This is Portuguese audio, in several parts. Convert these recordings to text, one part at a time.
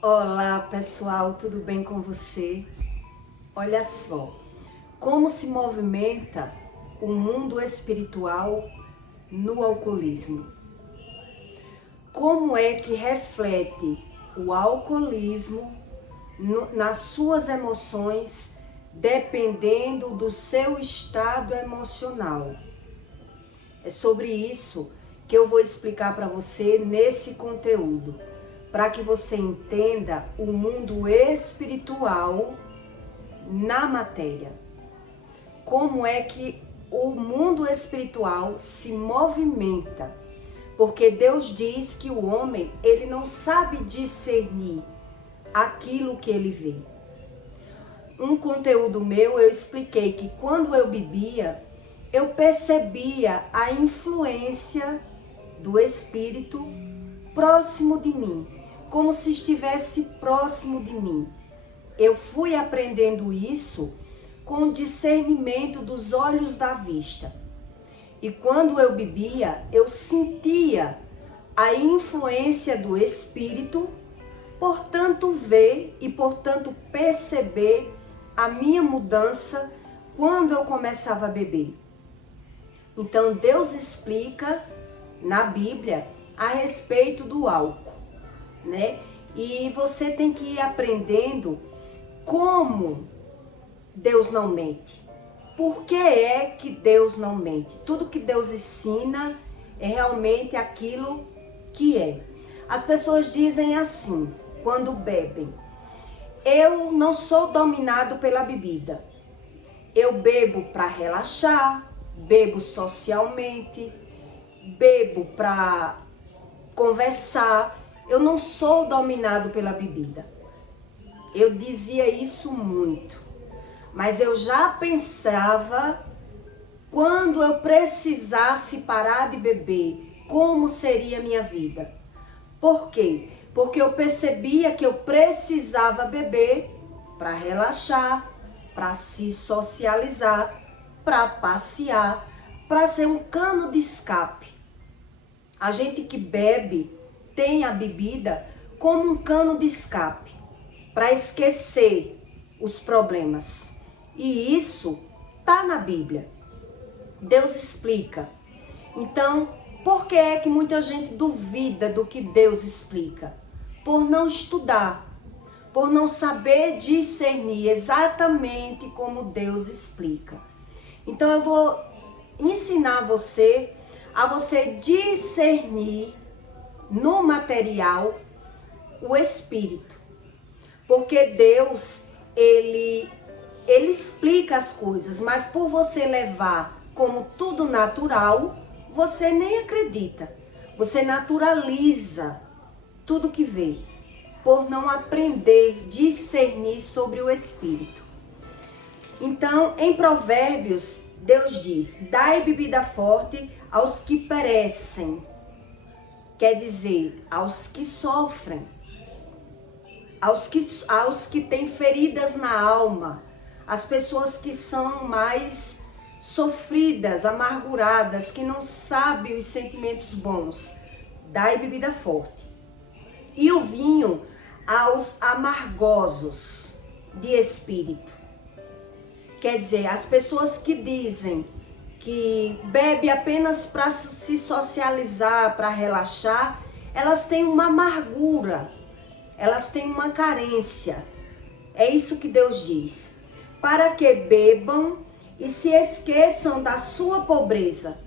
Olá pessoal, tudo bem com você? Olha só, como se movimenta o mundo espiritual no alcoolismo. Como é que reflete o alcoolismo nas suas emoções, dependendo do seu estado emocional? É sobre isso que eu vou explicar para você nesse conteúdo, para que você entenda o mundo espiritual na matéria. Como é que o mundo espiritual se movimenta? Porque Deus diz que o homem, ele não sabe discernir aquilo que ele vê. Um conteúdo meu, eu expliquei que quando eu bebia, eu percebia a influência do espírito próximo de mim, como se estivesse próximo de mim. Eu fui aprendendo isso com o discernimento dos olhos da vista. E quando eu bebia, eu sentia a influência do espírito, portanto ver e portanto perceber a minha mudança quando eu começava a beber. Então Deus explica na Bíblia a respeito do álcool, né? E você tem que ir aprendendo como Deus não mente. Por que é que Deus não mente? Tudo que Deus ensina é realmente aquilo que é. As pessoas dizem assim, quando bebem: eu não sou dominado pela bebida. Eu bebo para relaxar, bebo socialmente, bebo para conversar. Eu não sou dominado pela bebida. Eu dizia isso muito, mas eu já pensava, quando eu precisasse parar de beber, como seria a minha vida. Por quê? Porque eu percebia que eu precisava beber para relaxar, para se socializar, para passear, para ser um cano de escape. A gente que bebe tem a bebida como um cano de escape, para esquecer os problemas. E isso está na Bíblia. Deus explica. Então, por que é que muita gente duvida do que Deus explica? Por não estudar, por não saber discernir exatamente como Deus explica. Então eu vou ensinar você a você discernir no material o espírito. Porque Deus, ele explica as coisas, mas por você levar como tudo natural, você nem acredita. Você naturaliza tudo que vê, por não aprender a discernir sobre o espírito. Então, em Provérbios, Deus diz: dai bebida forte aos que perecem. Quer dizer, aos que sofrem, aos que têm feridas na alma, as pessoas que são mais sofridas, amarguradas, que não sabem os sentimentos bons. Dai bebida forte. E o vinho aos amargosos de espírito. Quer dizer, as pessoas que dizem que bebe apenas para se socializar, para relaxar, elas têm uma amargura, elas têm uma carência. É isso que Deus diz. Para que bebam e se esqueçam da sua pobreza.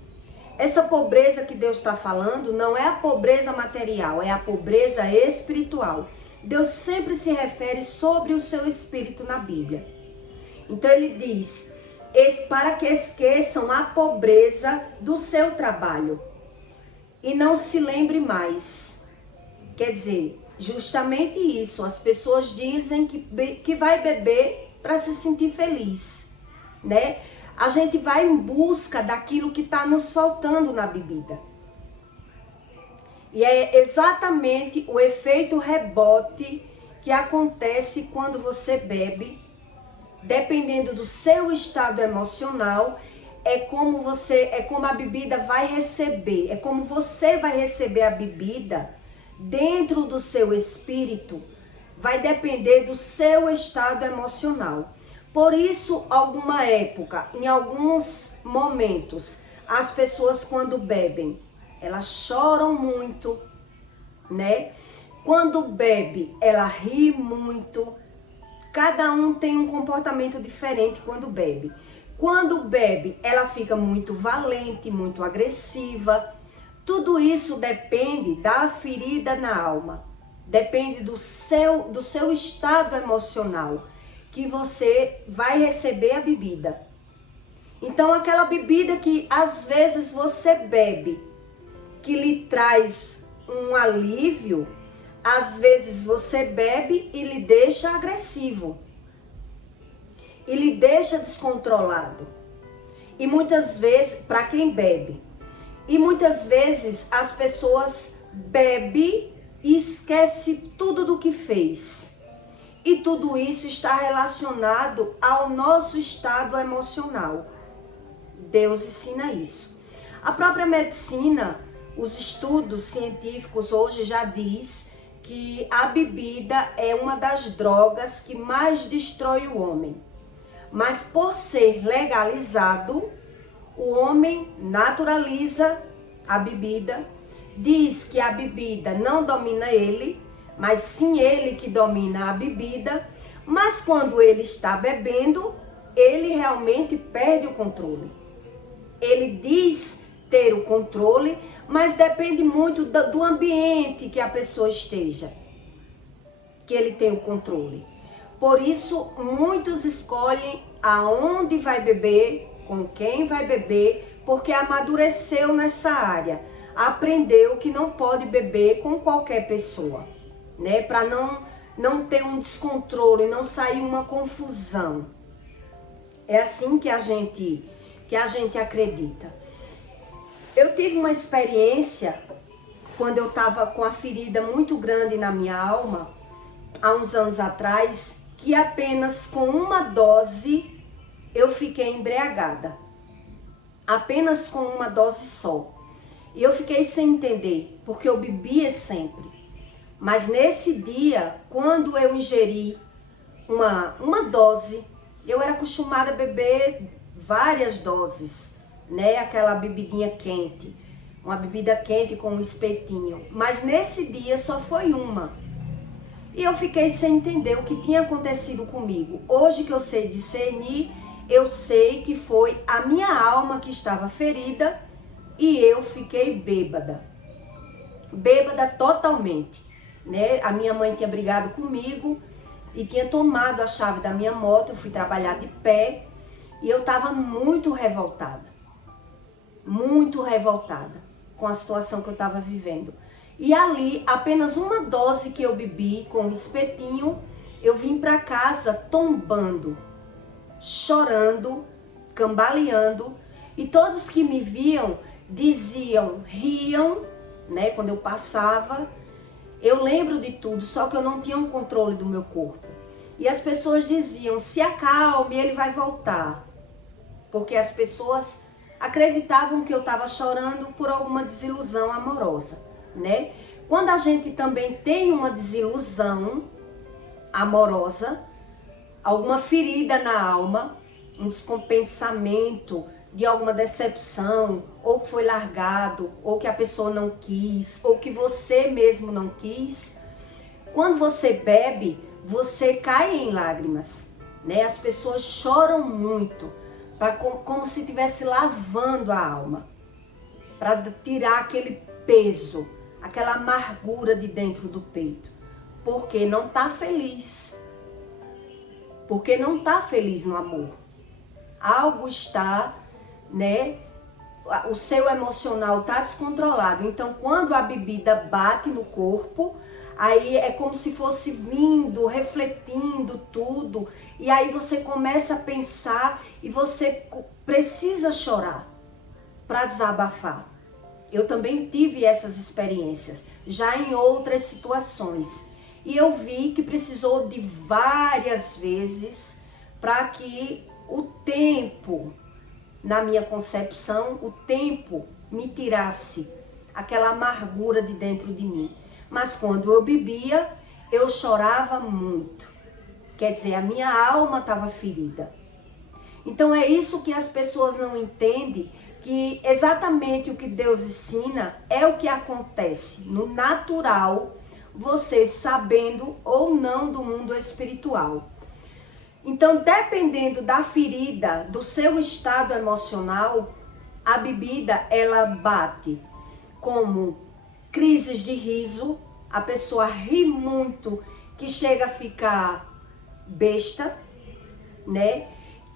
Essa pobreza que Deus está falando não é a pobreza material, é a pobreza espiritual. Deus sempre se refere sobre o seu espírito na Bíblia. Então ele diz: para que esqueçam a pobreza do seu trabalho e não se lembre mais. Quer dizer, justamente isso. As pessoas dizem que vai beber para se sentir feliz, né? A gente vai em busca daquilo que está nos faltando na bebida. E é exatamente o efeito rebote que acontece quando você bebe. Dependendo do seu estado emocional, é como a bebida vai receber, é como você vai receber a bebida dentro do seu espírito vai depender do seu estado emocional. Por isso, alguma época, em alguns momentos, as pessoas quando bebem, elas choram muito, né? Quando bebe, ela ri muito. Cada um tem um comportamento diferente quando bebe. Quando bebe, ela fica muito valente, muito agressiva. Tudo isso depende da ferida na alma. Depende do seu estado emocional que você vai receber a bebida. Então, aquela bebida que às vezes você bebe, que lhe traz um alívio, às vezes você bebe e lhe deixa agressivo, e lhe deixa descontrolado. E muitas vezes, para quem bebe, e muitas vezes as pessoas bebem e esquecem tudo do que fez. E tudo isso está relacionado ao nosso estado emocional. Deus ensina isso. A própria medicina, os estudos científicos hoje já diz que a bebida é uma das drogas que mais destrói o homem. Mas por ser legalizado, o homem naturaliza a bebida, diz que a bebida não domina ele, mas sim ele que domina a bebida. Mas quando ele está bebendo, ele realmente perde o controle. Ele diz ter o controle, mas depende muito do ambiente que a pessoa esteja, que ele tem o controle. Por isso, muitos escolhem aonde vai beber, com quem vai beber, porque amadureceu nessa área. Aprendeu que não pode beber com qualquer pessoa, né? Para não ter um descontrole, não sair uma confusão. É assim que a gente acredita. Eu tive uma experiência quando eu estava com a ferida muito grande na minha alma, há uns anos atrás, que apenas com uma dose eu fiquei embriagada. Apenas com uma dose só. E eu fiquei sem entender, porque eu bebia sempre. Mas nesse dia, quando eu ingeri uma dose, eu era acostumada a beber várias doses, né? Aquela bebidinha quente, uma bebida quente com um espetinho. Mas nesse dia só foi uma. E eu fiquei sem entender o que tinha acontecido comigo. Hoje que eu sei discernir, eu sei que foi a minha alma que estava ferida e eu fiquei bêbada. Bêbada totalmente, né? A minha mãe tinha brigado comigo e tinha tomado a chave da minha moto. Eu fui trabalhar de pé e eu estava muito revoltada com a situação que eu estava vivendo. E ali, apenas uma dose que eu bebi com um espetinho, eu vim para casa tombando, chorando, cambaleando, e todos que me viam diziam, riam, né, quando eu passava. Eu lembro de tudo, só que eu não tinha um controle do meu corpo. E as pessoas diziam, se acalme, ele vai voltar. Porque as pessoas acreditavam que eu estava chorando por alguma desilusão amorosa, né? Quando a gente também tem uma desilusão amorosa, alguma ferida na alma, um descompensamento de alguma decepção, ou que foi largado, ou que a pessoa não quis, ou que você mesmo não quis, quando você bebe, você cai em lágrimas, né? As pessoas choram muito, como se estivesse lavando a alma, para tirar aquele peso, aquela amargura de dentro do peito, porque não está feliz, porque não está feliz no amor. Algo está, né? O seu emocional está descontrolado. Então, quando a bebida bate no corpo, aí é como se fosse vindo, refletindo tudo. E aí você começa a pensar e você precisa chorar para desabafar. Eu também tive essas experiências, já em outras situações. E eu vi que precisou de várias vezes para que o tempo, na minha concepção, o tempo me tirasse aquela amargura de dentro de mim. Mas quando eu bebia, eu chorava muito. Quer dizer, a minha alma estava ferida. Então é isso que as pessoas não entendem, que exatamente o que Deus ensina é o que acontece no natural, você sabendo ou não do mundo espiritual. Então, dependendo da ferida, do seu estado emocional, a bebida, ela bate como crises de riso, a pessoa ri muito, que chega a ficar besta, né?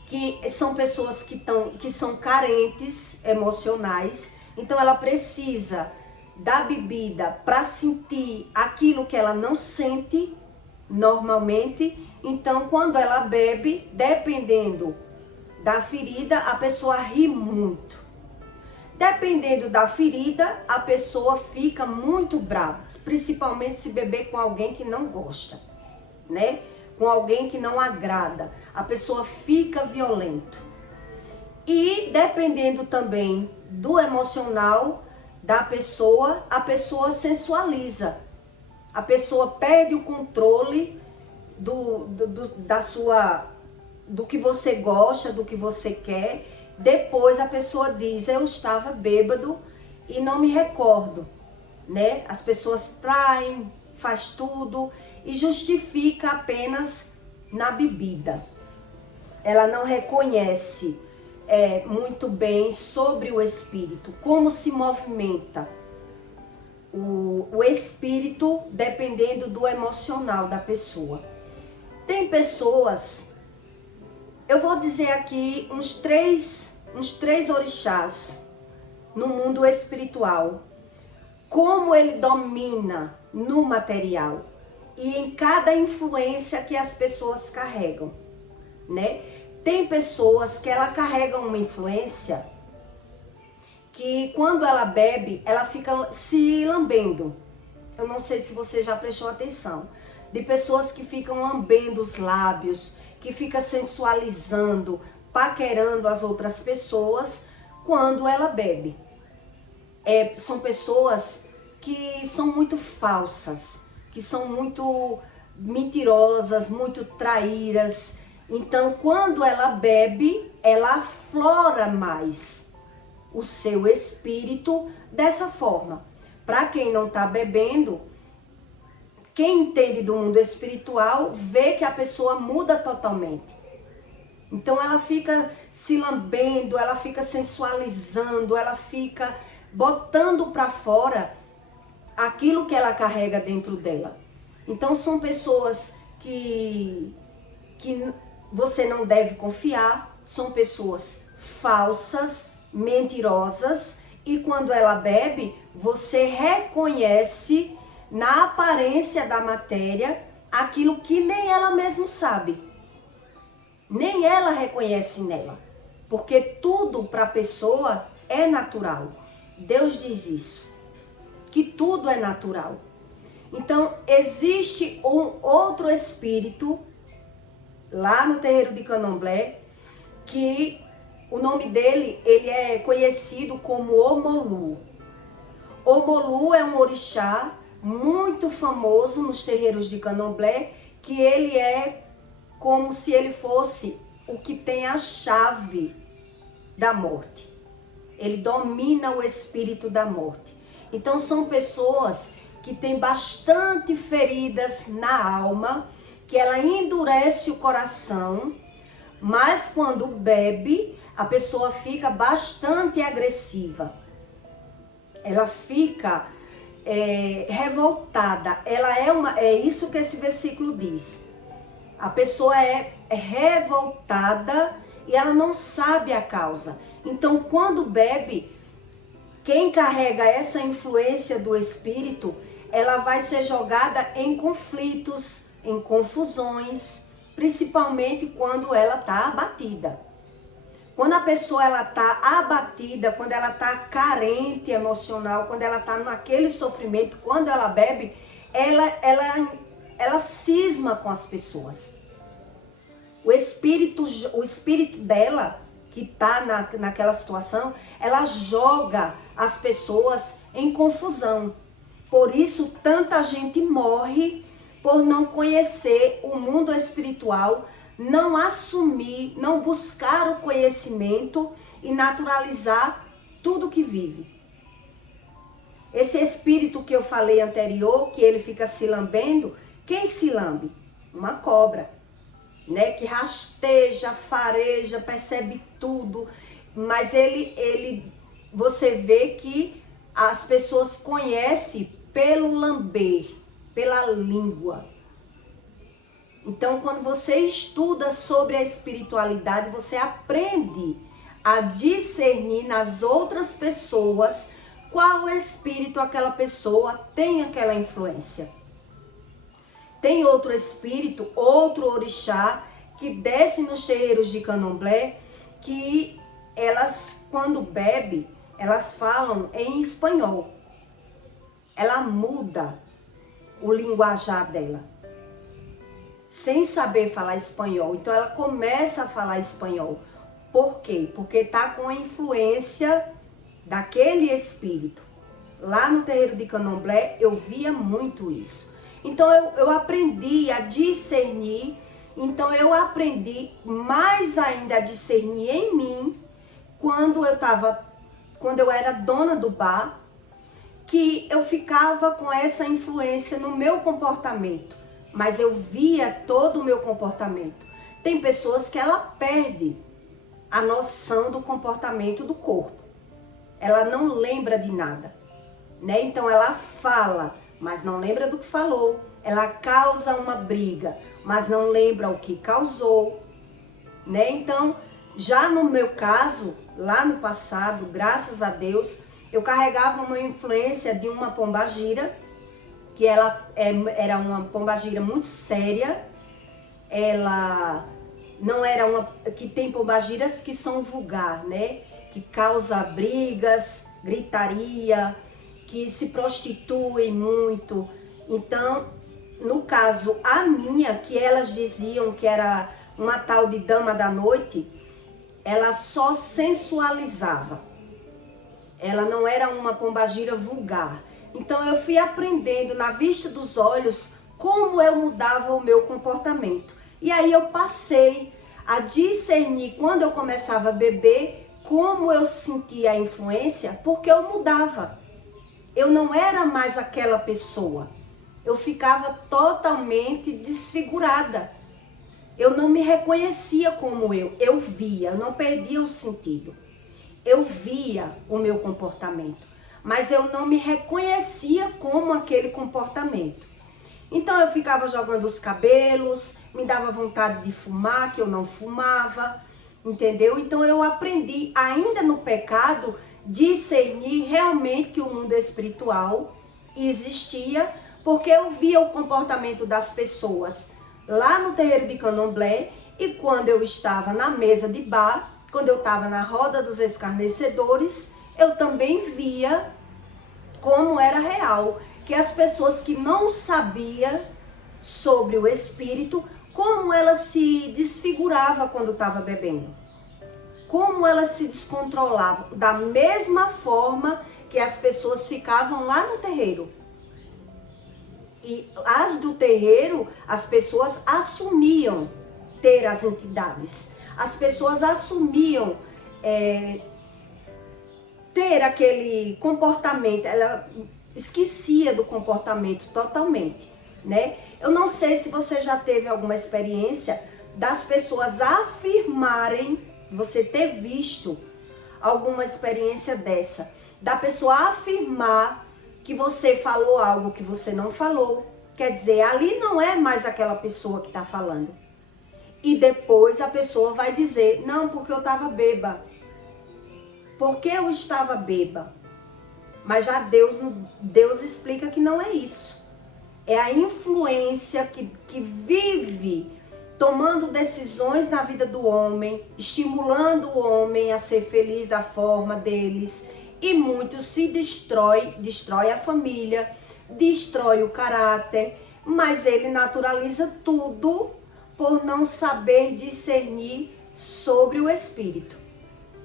Que são pessoas que são carentes emocionais, então ela precisa da bebida para sentir aquilo que ela não sente normalmente. Então, quando ela bebe, dependendo da ferida, a pessoa ri muito. Dependendo da ferida, a pessoa fica muito brava, principalmente se beber com alguém que não gosta, né? Com alguém que não agrada, a pessoa fica violenta. E dependendo também do emocional da pessoa, a pessoa sensualiza. A pessoa perde o controle do que você gosta, do que você quer. Depois a pessoa diz, eu estava bêbado e não me recordo, né? As pessoas traem, faz tudo e justifica apenas na bebida. Ela não reconhece muito bem sobre o espírito, como se movimenta o espírito dependendo do emocional da pessoa. Tem pessoas, eu vou dizer aqui uns três orixás no mundo espiritual, como ele domina no material e em cada influência que as pessoas carregam, né? Tem pessoas que ela carrega uma influência que quando ela bebe, ela fica se lambendo. Eu não sei se você já prestou atenção. De pessoas que ficam lambendo os lábios, que fica sensualizando, paquerando as outras pessoas quando ela bebe. São pessoas que são muito falsas, que são muito mentirosas, muito traíras. Então, quando ela bebe, ela aflora mais o seu espírito dessa forma. Para quem não está bebendo, quem entende do mundo espiritual vê que a pessoa muda totalmente. Então ela fica se lambendo, ela fica sensualizando, ela fica botando para fora aquilo que ela carrega dentro dela. Então são pessoas que você não deve confiar, são pessoas falsas, mentirosas, e quando ela bebe, você reconhece na aparência da matéria aquilo que nem ela mesma sabe. Nem ela reconhece nela. Porque tudo para a pessoa é natural. Deus diz isso. Que tudo é natural. Então, existe um outro espírito lá no terreiro de Candomblé, que o nome dele, ele é conhecido como Omolu. Omolu é um orixá muito famoso nos terreiros de Candomblé, que ele é como se ele fosse o que tem a chave da morte. Ele domina o espírito da morte. Então são pessoas que têm bastante feridas na alma, que ela endurece o coração, mas quando bebe, a pessoa fica bastante agressiva. Ela fica revoltada. É isso que esse versículo diz. A pessoa é revoltada e ela não sabe a causa. Então, quando bebe, quem carrega essa influência do espírito, ela vai ser jogada em conflitos, em confusões, principalmente quando ela está abatida. Quando a pessoa está abatida, quando ela está carente emocional, quando ela está naquele sofrimento, quando ela bebe, ela cisma com as pessoas. O espírito dela, que está naquela situação, ela joga as pessoas em confusão. Por isso, tanta gente morre, por não conhecer o mundo espiritual, não assumir, não buscar o conhecimento e naturalizar tudo que vive. Esse espírito que eu falei anterior, que ele fica se lambendo, quem se lambe? Uma cobra, né? Que rasteja, fareja, percebe tudo, mas você vê que as pessoas conhecem pelo lamber, pela língua. Então, quando você estuda sobre a espiritualidade, você aprende a discernir nas outras pessoas qual espírito aquela pessoa tem aquela influência. Tem outro espírito, outro orixá, que desce nos terreiros de candomblé, que elas, quando bebem, elas falam em espanhol. Ela muda o linguajar dela, sem saber falar espanhol. Então ela começa a falar espanhol. Por quê? Porque está com a influência daquele espírito. Lá no terreiro de candomblé eu via muito isso. Então eu aprendi a discernir. Então eu aprendi mais ainda a discernir em mim quando eu era dona do bar, que eu ficava com essa influência no meu comportamento, mas eu via todo o meu comportamento. Tem pessoas que ela perde a noção do comportamento do corpo. Ela não lembra de nada, né? Então ela fala, mas não lembra do que falou. Ela causa uma briga, mas não lembra o que causou, né? Então, já no meu caso, lá no passado, graças a Deus, eu carregava uma influência de uma pombagira, que ela era uma pombagira muito séria. Ela não era uma... que tem pombagiras que são vulgar, né? Que causa brigas, gritaria, que se prostituem muito. Então, no caso, a minha, que elas diziam que era uma tal de dama da noite, ela só sensualizava. Ela não era uma pombagira vulgar. Então eu fui aprendendo na vista dos olhos como eu mudava o meu comportamento. E aí eu passei a discernir quando eu começava a beber, como eu sentia a influência, porque eu mudava. Eu não era mais aquela pessoa. Eu ficava totalmente desfigurada. Eu não me reconhecia como eu via, eu não perdia o sentido. Eu via o meu comportamento, mas eu não me reconhecia como aquele comportamento. Então eu ficava jogando os cabelos, me dava vontade de fumar, que eu não fumava, entendeu? Então eu aprendi, ainda no pecado, discernir realmente que o mundo espiritual existia, porque eu via o comportamento das pessoas lá no terreiro de candomblé, e quando eu estava na mesa de bar, quando eu estava na roda dos escarnecedores, eu também via como era real, que as pessoas que não sabiam sobre o espírito, como elas se desfiguravam quando estava bebendo, como elas se descontrolavam, da mesma forma que as pessoas ficavam lá no terreiro. E as do terreiro, as pessoas assumiam ter as entidades. As pessoas assumiam ter aquele comportamento. Ela esquecia do comportamento totalmente, né? Eu não sei se você já teve alguma experiência das pessoas afirmarem, você ter visto alguma experiência dessa, da pessoa afirmar que você falou algo que você não falou. Quer dizer, ali não é mais aquela pessoa que está falando. E depois a pessoa vai dizer, não, porque eu estava bêbada. Porque eu estava bêbada. Mas já Deus explica que não é isso. É a influência que vive tomando decisões na vida do homem, estimulando o homem a ser feliz da forma deles. E muitos se destrói a família, destrói o caráter, mas ele naturaliza tudo por não saber discernir sobre o espírito.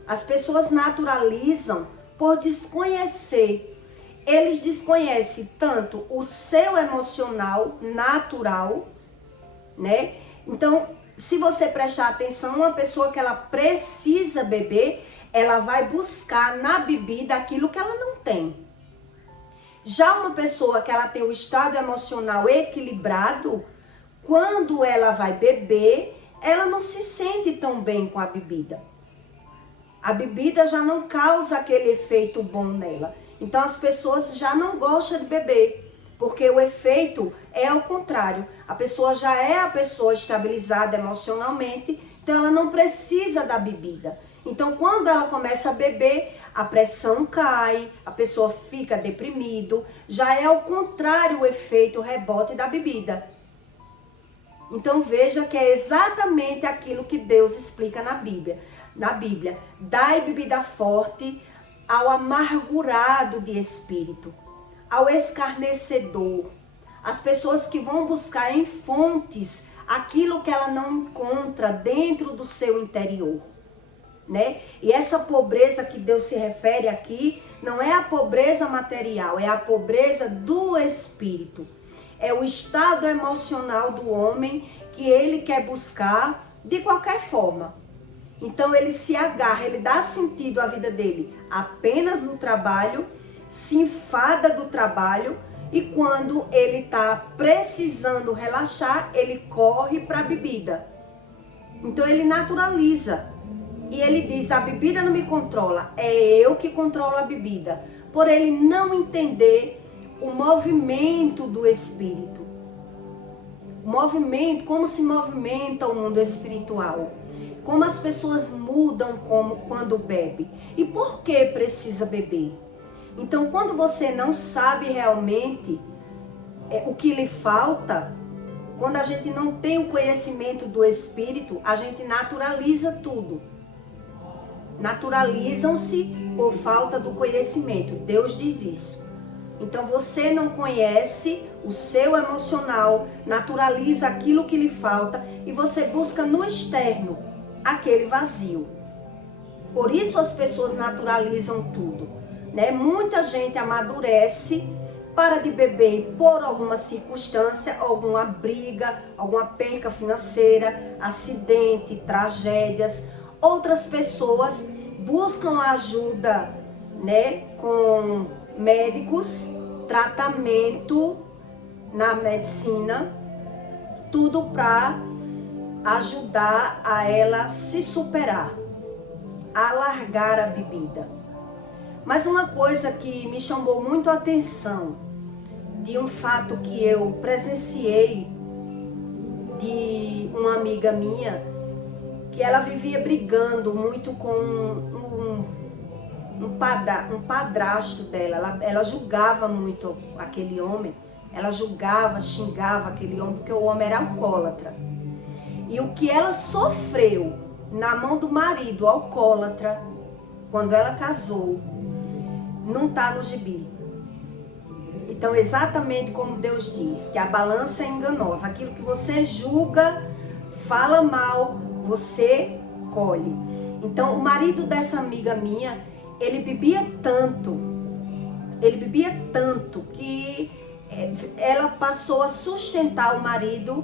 As pessoas naturalizam por desconhecer. eles desconhecem tanto o seu emocional natural, né? Então, se você prestar atenção, uma pessoa que ela precisa beber, ela vai buscar na bebida aquilo que ela não tem. Já uma pessoa que ela tem o estado emocional equilibrado, quando ela vai beber, ela não se sente tão bem com a bebida. A bebida já não causa aquele efeito bom nela. Então as pessoas já não gostam de beber, porque o efeito é ao contrário. A pessoa já é a pessoa estabilizada emocionalmente, então ela não precisa da bebida. Então quando ela começa a beber, a pressão cai, a pessoa fica deprimido, já é ao contrário o efeito rebote da bebida. Então veja que é exatamente aquilo que Deus explica na Bíblia. Dai bebida forte ao amargurado de espírito, ao escarnecedor, as pessoas que vão buscar em fontes aquilo que ela não encontra dentro do seu interior, né? E essa pobreza que Deus se refere aqui não é a pobreza material, é a pobreza do espírito. É o estado emocional do homem que ele quer buscar de qualquer forma. Então ele se agarra, ele dá sentido à vida dele apenas no trabalho, se enfada do trabalho e quando ele está precisando relaxar, ele corre para a bebida. Então ele naturaliza e ele diz, a bebida não me controla, é eu que controlo a bebida. Por ele não entender o movimento do espírito. O movimento, como se movimenta o mundo espiritual. Como as pessoas mudam quando bebe. E por que precisa beber? Então, quando você não sabe realmente o que lhe falta, quando a gente não tem o conhecimento do Espírito, a gente naturaliza tudo. Naturalizam-se por falta do conhecimento. Deus diz isso. Então, você não conhece o seu emocional, naturaliza aquilo que lhe falta e você busca no externo aquele vazio. Por isso as pessoas naturalizam tudo, né? Muita gente amadurece, para de beber por alguma circunstância, alguma briga, alguma perca financeira, acidente, tragédias. Outras pessoas buscam ajuda, né, com médicos, tratamento na medicina, tudo para ajudar a ela se superar, a largar a bebida. Mas uma coisa que me chamou muito a atenção, de um fato que eu presenciei de uma amiga minha, que ela vivia brigando muito com um padrasto dela. Ela julgava muito aquele homem, ela julgava, xingava aquele homem, porque o homem era alcoólatra. E o que ela sofreu na mão do marido alcoólatra, quando ela casou, não está no gibi. Então, exatamente como Deus diz, que a balança é enganosa. Aquilo que você julga, fala mal, você colhe. Então, o marido dessa amiga minha, ele bebia tanto que ela passou a sustentar o marido,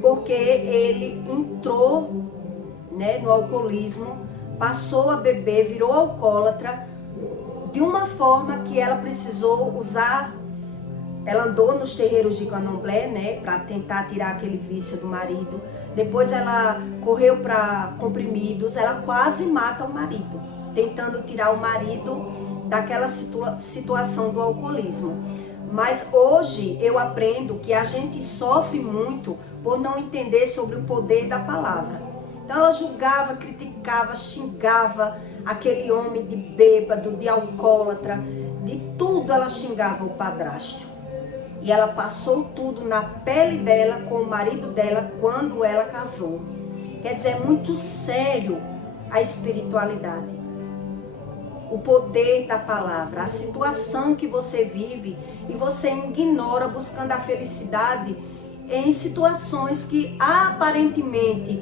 porque ele entrou, né, no alcoolismo, passou a beber, virou alcoólatra, de uma forma que ela precisou usar. Ela andou nos terreiros de candomblé, né, para tentar tirar aquele vício do marido. Depois ela correu para comprimidos, ela quase mata o marido, tentando tirar o marido daquela situação do alcoolismo. Mas hoje eu aprendo que a gente sofre muito por não entender sobre o poder da palavra. Então ela julgava, criticava, xingava aquele homem de bêbado, de alcoólatra, de tudo ela xingava o padrasto. E ela passou tudo na pele dela com o marido dela quando ela casou. Quer dizer, é muito sério a espiritualidade. O poder da palavra, a situação que você vive e você ignora buscando a felicidade em situações que aparentemente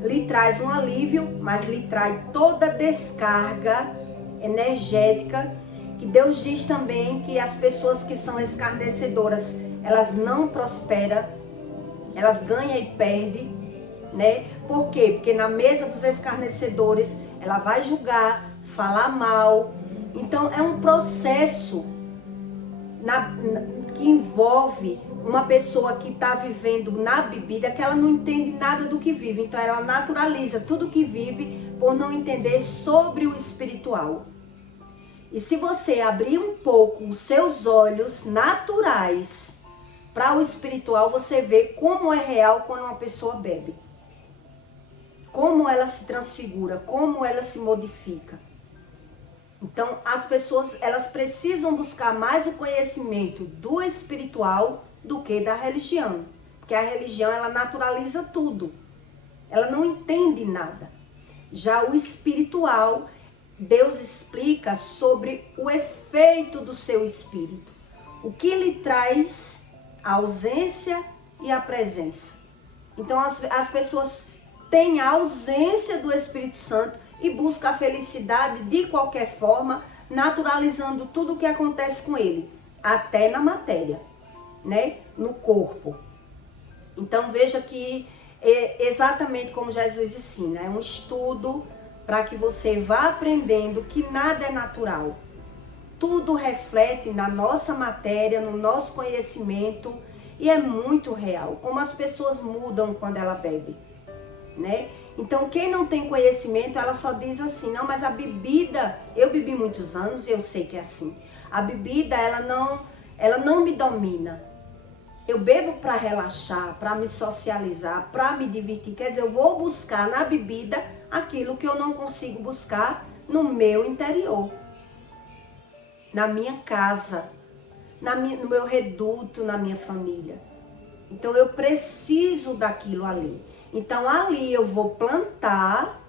lhe traz um alívio, mas lhe traz toda descarga energética Que Deus diz também que as pessoas que são escarnecedoras, elas não prosperam, elas ganham e perdem, né? Por quê? Porque na mesa dos escarnecedores, ela vai julgar, falar mal. Então é um processo que envolve uma pessoa que está vivendo na bebida, que ela não entende nada do que vive. Então ela naturaliza tudo que vive por não entender sobre o espiritual. E se você abrir um pouco os seus olhos naturais para o espiritual, você vê como é real quando uma pessoa bebe. Como ela se transfigura, como ela se modifica. Então, as pessoas, elas precisam buscar mais o conhecimento do espiritual do que da religião. Porque a religião, ela naturaliza tudo. Ela não entende nada. Já o espiritual, Deus explica sobre o efeito do seu espírito. O que lhe traz a ausência e a presença. Então, as pessoas têm a ausência do Espírito Santo e buscam a felicidade de qualquer forma, naturalizando tudo o que acontece com ele, até na matéria, né? No corpo. Então veja que é exatamente como Jesus ensina, é um estudo para que você vá aprendendo que nada é natural. Tudo reflete na nossa matéria, no nosso conhecimento e é muito real, como as pessoas mudam quando ela bebe, né? Então, quem não tem conhecimento, ela só diz assim, não, mas a bebida, eu bebi muitos anos e eu sei que é assim. A bebida, ela não me domina. Eu bebo para relaxar, para me socializar, para me divertir. Quer dizer, eu vou buscar na bebida aquilo que eu não consigo buscar no meu interior. Na minha casa, no meu reduto, na minha família. Então, eu preciso daquilo ali. Então, ali eu vou plantar,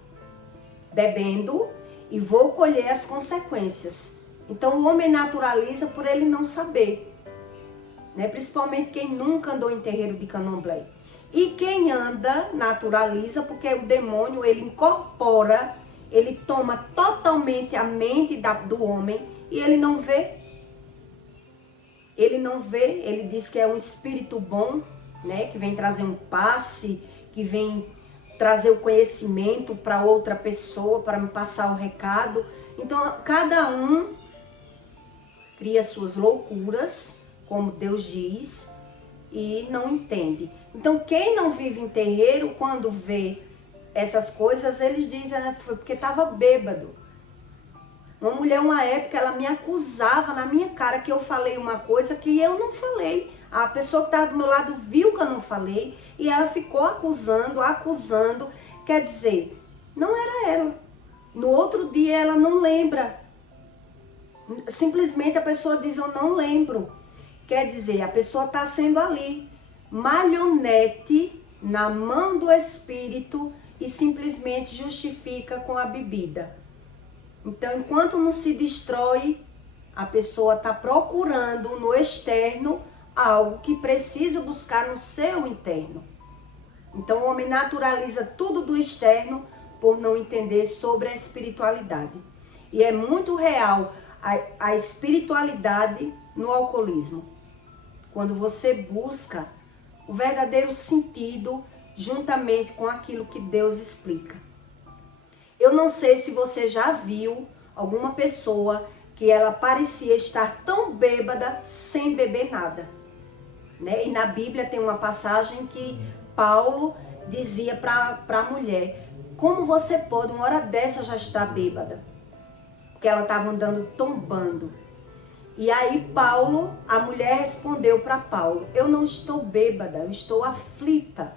bebendo, e vou colher as consequências. Então, o homem naturaliza por ele não saber, né? Principalmente quem nunca andou em terreiro de candomblé. E quem anda, naturaliza, porque o demônio, ele incorpora, ele toma totalmente a mente do homem e ele não vê. Ele não vê, ele diz que é um espírito bom, né? Que vem trazer um passe, que vem trazer o conhecimento para outra pessoa, para me passar o recado. Então, cada um cria suas loucuras, como Deus diz, e não entende. Então, quem não vive em terreiro, quando vê essas coisas, eles dizem, foi porque estava bêbado. Uma mulher, uma época, ela me acusava na minha cara que eu falei uma coisa que eu não falei. A pessoa que estava do meu lado viu que eu não falei e ela ficou acusando. Quer dizer, não era ela. No outro dia ela não lembra. Simplesmente a pessoa diz, eu não lembro. Quer dizer, a pessoa está sendo ali, marionete na mão do espírito e simplesmente justifica com a bebida. Então, enquanto não se destrói, a pessoa está procurando no externo algo que precisa buscar no seu interno. Então, o homem naturaliza tudo do externo por não entender sobre a espiritualidade. E é muito real a espiritualidade no alcoolismo. Quando você busca o verdadeiro sentido juntamente com aquilo que Deus explica. Eu não sei se você já viu alguma pessoa que ela parecia estar tão bêbada sem beber nada, né? E na Bíblia tem uma passagem que Paulo dizia para a mulher, como você pode, uma hora dessa já estar bêbada? Porque ela estava andando tombando. E aí a mulher respondeu para Paulo, eu não estou bêbada, eu estou aflita.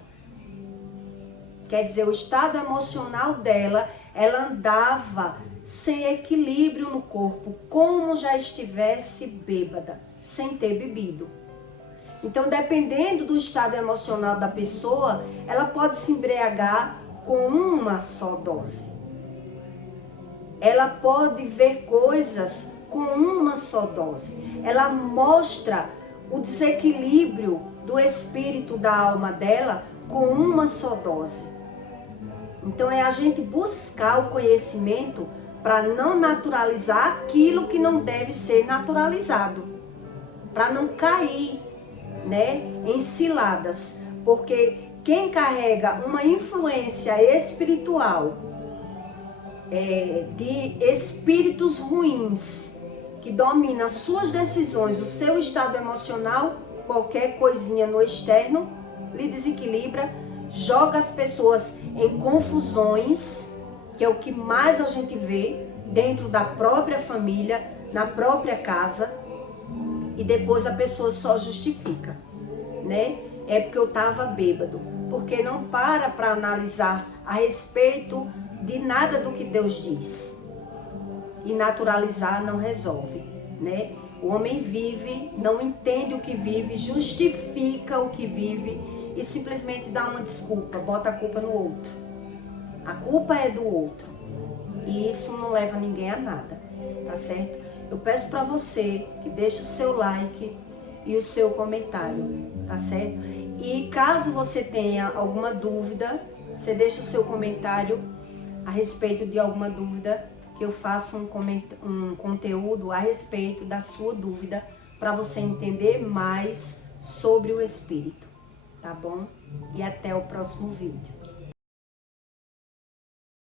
Quer dizer, o estado emocional dela, ela andava sem equilíbrio no corpo, como já estivesse bêbada, sem ter bebido. Então, dependendo do estado emocional da pessoa, ela pode se embriagar com uma só dose. Ela pode ver coisas com uma só dose. Ela mostra o desequilíbrio do espírito da alma dela com uma só dose. Então é a gente buscar o conhecimento para não naturalizar aquilo que não deve ser naturalizado, para não cair, né, em ciladas, porque quem carrega uma influência espiritual de espíritos ruins que domina as suas decisões, o seu estado emocional, qualquer coisinha no externo lhe desequilibra, joga as pessoas em confusões, que é o que mais a gente vê dentro da própria família, na própria casa, e depois a pessoa só justifica, né? É porque eu estava bêbado, porque não para analisar a respeito de nada do que Deus diz. E naturalizar não resolve, né? O homem vive, não entende o que vive, justifica o que vive e simplesmente dá uma desculpa, bota a culpa no outro. A culpa é do outro. E isso não leva ninguém a nada, tá certo? Eu peço para você que deixe o seu like e o seu comentário, tá certo? E caso você tenha alguma dúvida, você deixa o seu comentário a respeito de alguma dúvida, que eu faço um conteúdo a respeito da sua dúvida, para você entender mais sobre o Espírito, tá bom? E até o próximo vídeo.